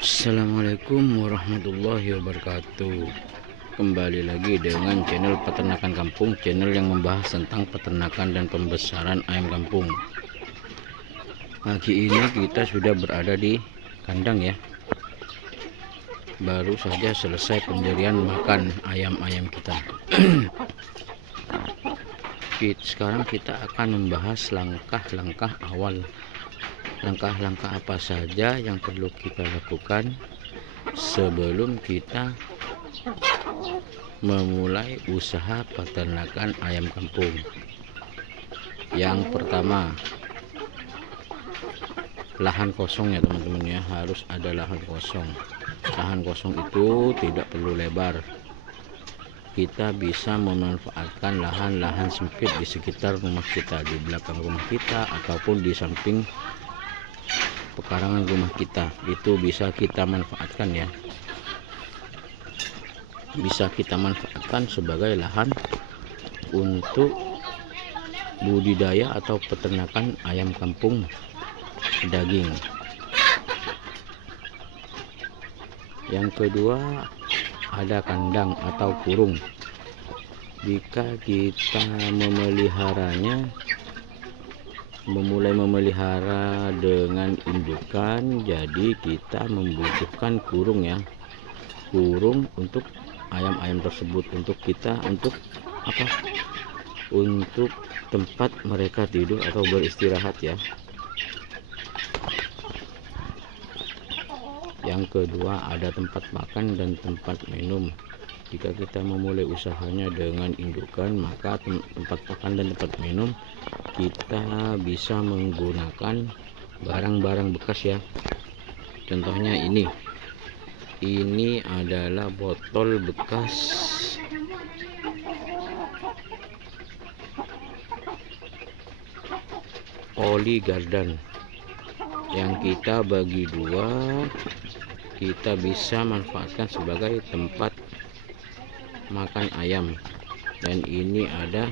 Assalamualaikum warahmatullahi wabarakatuh. Kembali lagi dengan channel Peternakan Kampung, channel yang membahas tentang peternakan dan pembesaran ayam kampung. Pagi ini kita sudah berada di kandang ya. Baru saja selesai pemberian makan ayam-ayam kita. Sekarang kita akan membahas langkah-langkah awal. Langkah-langkah apa saja yang perlu kita lakukan sebelum kita memulai usaha peternakan ayam kampung. Yang pertama, lahan kosong ya teman-teman ya, harus ada lahan kosong. Lahan kosong itu tidak perlu lebar. Kita bisa memanfaatkan lahan-lahan sempit di sekitar rumah kita, di belakang rumah kita ataupun di samping pekarangan rumah kita. Itu bisa kita manfaatkan ya, bisa kita manfaatkan sebagai lahan untuk budidaya atau peternakan ayam kampung daging. Yang kedua, ada kandang atau kurung. Jika kita memulai memelihara dengan indukan, jadi kita membutuhkan kurung ya, kurung untuk ayam-ayam tersebut, untuk apa, untuk tempat mereka tidur atau beristirahat ya. Yang kedua, ada tempat makan dan tempat minum. Jika kita memulai usahanya dengan indukan, maka tempat makan dan tempat minum kita bisa menggunakan barang-barang bekas ya. Contohnya ini adalah botol bekas oli gardan yang kita bagi dua. Kita bisa manfaatkan sebagai tempat makan ayam. Dan ini ada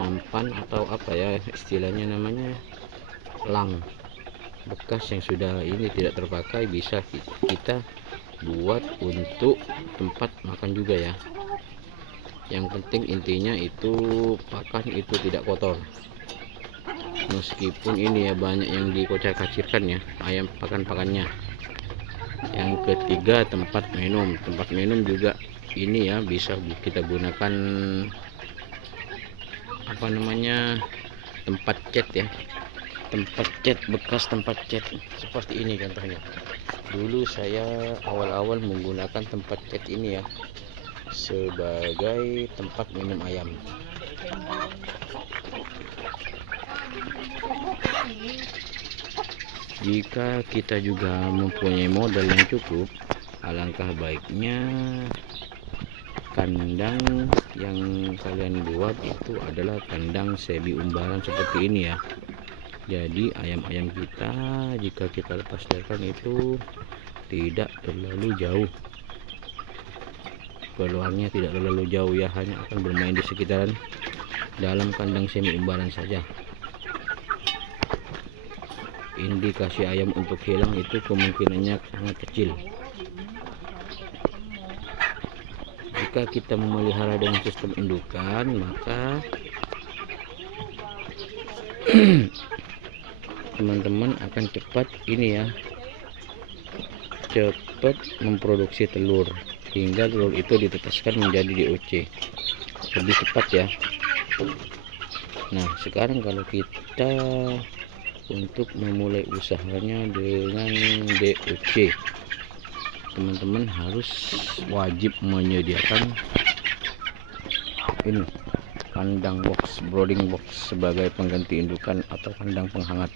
nampan atau apa ya istilahnya, namanya lang bekas yang sudah ini tidak terpakai, bisa kita buat untuk tempat makan juga ya. Yang penting intinya itu pakan itu tidak kotor, meskipun ini ya banyak yang dikocar-kacirkan ya ayam pakan-pakannya. Yang ketiga, tempat minum. Tempat minum juga ini ya, bisa kita gunakan apa namanya, tempat cat ya, tempat cat bekas, tempat cat seperti ini contohnya. Dulu saya awal-awal menggunakan tempat cat ini ya sebagai tempat minum ayam. Jika kita juga mempunyai modal yang cukup, alangkah baiknya kandang yang kalian buat itu adalah kandang semi umbaran seperti ini ya. Jadi ayam-ayam kita jika kita lepaskan itu tidak terlalu jauh, keluarnya tidak terlalu jauh ya, hanya akan bermain di sekitaran dalam kandang semi umbaran saja. Indikasi ayam untuk hilang itu kemungkinannya sangat kecil. Jika kita memelihara dengan sistem indukan, maka teman-teman akan cepat ini ya, cepat memproduksi telur hingga telur itu ditetaskan menjadi DOC lebih cepat ya. Nah sekarang kalau kita untuk memulai usahanya dengan DOC, teman-teman harus wajib menyediakan ini kandang box, brooding box sebagai pengganti indukan atau kandang penghangat,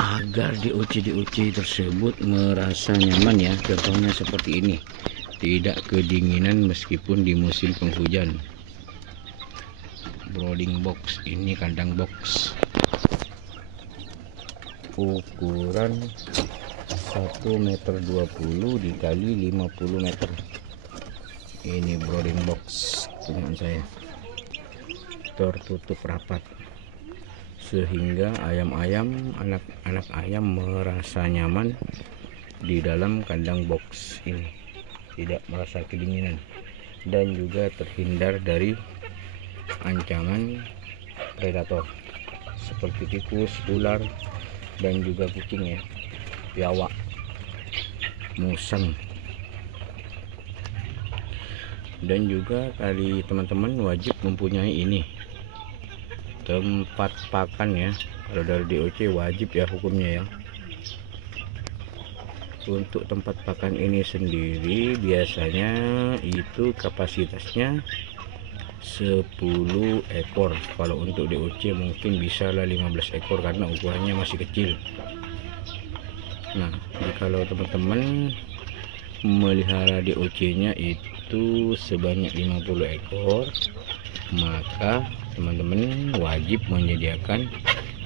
agar DOC tersebut merasa nyaman ya. Contohnya seperti ini, tidak kedinginan meskipun di musim penghujan. Brooding box ini, kandang box ukuran 1,20 meter dikali 50 meter. Ini brooding box punya saya, tertutup rapat. sehingga anak-anak ayam merasa nyaman di dalam kandang box ini, tidak merasa kedinginan, dan juga terhindar dari ancaman predator seperti tikus, ular, dan juga kucing ya, biawak, musang. Dan juga kali teman-teman wajib mempunyai ini tempat pakan ya. Kalau dari DOC wajib ya hukumnya ya. Untuk tempat pakan ini sendiri biasanya itu kapasitasnya 10 ekor. Kalau untuk DOC mungkin bisa lah 15 ekor karena ukurannya masih kecil. Nah, kalau teman-teman melihara DOC nya itu sebanyak 50 ekor, maka teman-teman wajib menyediakan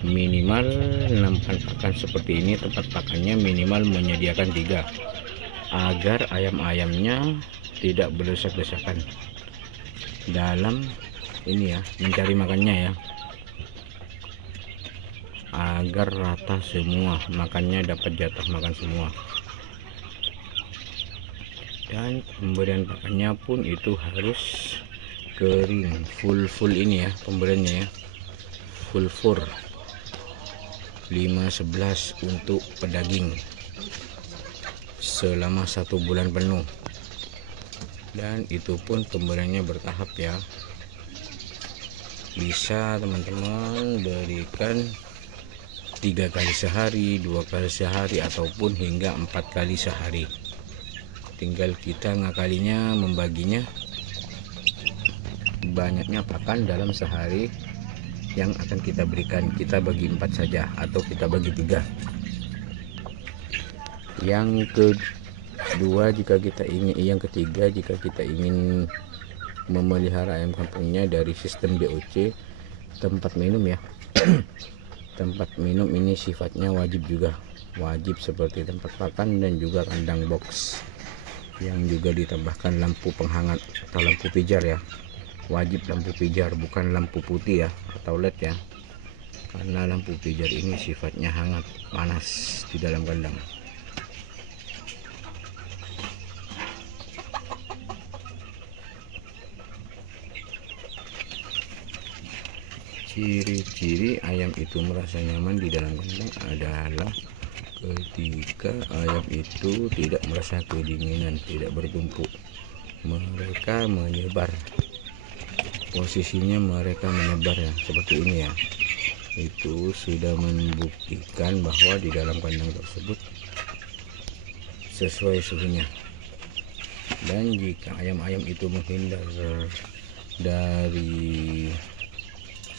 minimal 6 pakan seperti ini. Tempat pakannya minimal menyediakan 3 agar ayam-ayamnya tidak berdesak-desakan dalam ini ya, mencari makannya ya, agar rata semua makannya, dapat jatah makan semua. Dan pemberian pakannya pun itu harus kering, full ini ya pemberiannya ya, full 5-11 untuk pedaging selama 1 bulan penuh. Dan itu pun pemberiannya bertahap ya, bisa teman-teman berikan 3 kali sehari, 2 kali sehari, ataupun hingga 4 kali sehari. Tinggal kita ngakalinya, membaginya banyaknya pakan dalam sehari yang akan kita berikan. Kita bagi 4 saja atau kita bagi 3. Yang kedua, yang ketiga, jika kita ingin memelihara ayam kampungnya dari sistem DOC, tempat minum ya. Tempat minum ini sifatnya wajib juga, wajib seperti tempat pakan dan juga kandang box, yang juga ditambahkan lampu penghangat atau lampu pijar ya. Wajib lampu pijar, bukan lampu putih ya atau LED ya, karena lampu pijar ini sifatnya hangat, panas di dalam kandang. Ciri-ciri ayam itu merasa nyaman di dalam kandang adalah ketika ayam itu tidak merasa kedinginan, tidak bertumpuk, mereka menyebar. Posisinya mereka menyebar ya, seperti ini ya. Itu sudah membuktikan bahwa di dalam kandang tersebut sesuai suhunya. Dan jika ayam-ayam itu menghindar dari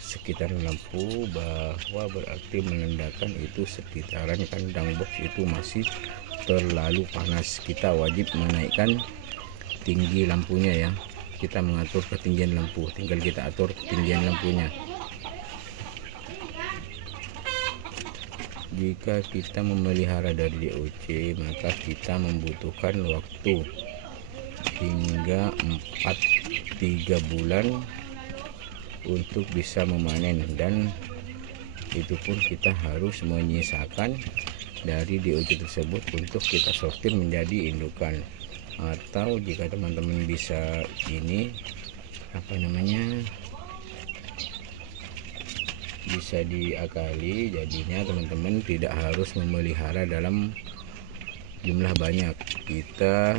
sekitar lampu, bahwa berarti menandakan itu sekitaran kandang box itu masih terlalu panas. Kita wajib menaikkan tinggi lampunya ya. Kita mengatur ketinggian lampu, tinggal kita atur ketinggian lampunya. Jika kita memelihara dari DOC, maka kita membutuhkan waktu hingga 3 bulan untuk bisa memanen, dan itu pun kita harus menyisakan dari DOC tersebut untuk kita sortir menjadi indukan. Atau jika teman-teman bisa ini bisa diakali, jadinya teman-teman tidak harus memelihara dalam jumlah banyak. Kita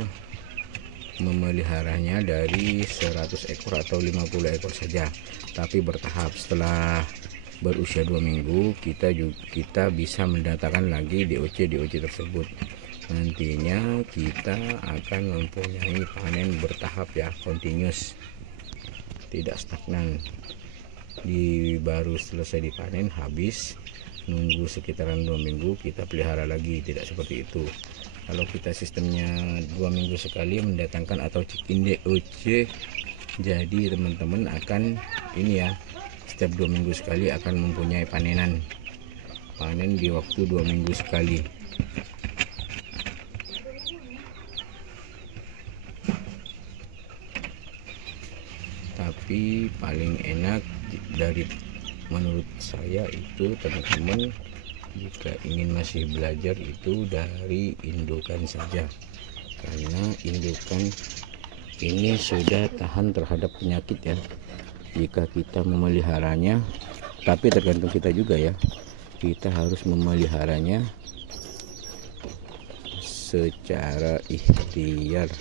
memeliharanya dari 100 ekor atau 50 ekor saja, tapi bertahap. Setelah berusia 2 minggu kita bisa mendatangkan lagi DOC tersebut. Nantinya kita akan mempunyai panen bertahap ya, continuous, tidak stagnan. Baru selesai dipanen, habis nunggu sekitaran 2 minggu kita pelihara lagi, tidak seperti itu. Kalau kita sistemnya 2 minggu sekali mendatangkan atau check-in DOC, jadi teman-teman akan ini ya, setiap 2 minggu sekali akan mempunyai panen di waktu 2 minggu sekali. Tapi paling enak menurut saya itu teman-teman jika ingin masih belajar itu dari indukan saja, karena indukan ini sudah tahan terhadap penyakit ya. Jika kita memeliharanya, tapi tergantung kita juga ya, kita harus memeliharanya secara ikhtiar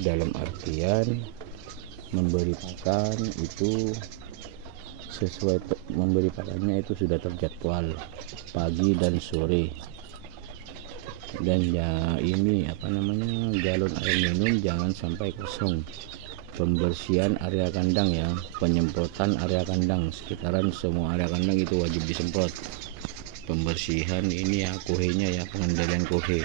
dalam artian memberi pakan itu sesuai, memberi pakannya itu sudah terjadwal pagi dan sore. Dan ya ini galon air minum jangan sampai kosong. Pembersihan area kandang ya, penyemprotan area kandang, sekitaran semua area kandang itu wajib disemprot. Pembersihan ini ya kohenya ya, pengendalian kohe.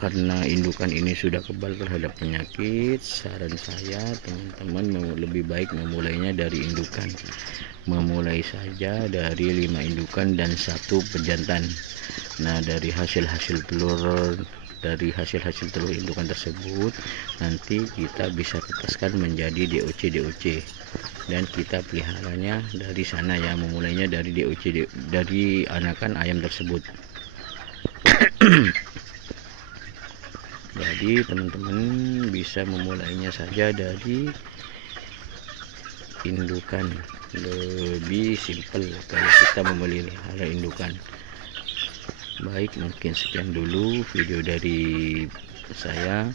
Karena indukan ini sudah kebal terhadap penyakit, saran saya teman-teman lebih baik memulainya dari indukan. Memulai saja dari 5 indukan dan 1 pejantan. Nah, dari hasil telur indukan tersebut nanti kita bisa tetaskan menjadi DOC, dan kita peliharanya dari sana ya, memulainya dari DOC, dari anakan ayam tersebut. Jadi teman-teman bisa memulainya saja dari indukan, lebih simpel kalau kita memelihara indukan. Baik, mungkin sekian dulu video dari saya.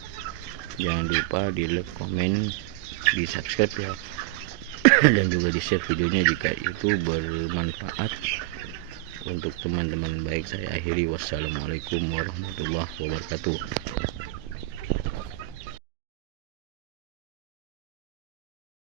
Jangan lupa di like, komen, di subscribe ya, dan juga di share videonya jika itu bermanfaat untuk teman-teman. Baik, saya akhiri, wassalamualaikum warahmatullahi wabarakatuh.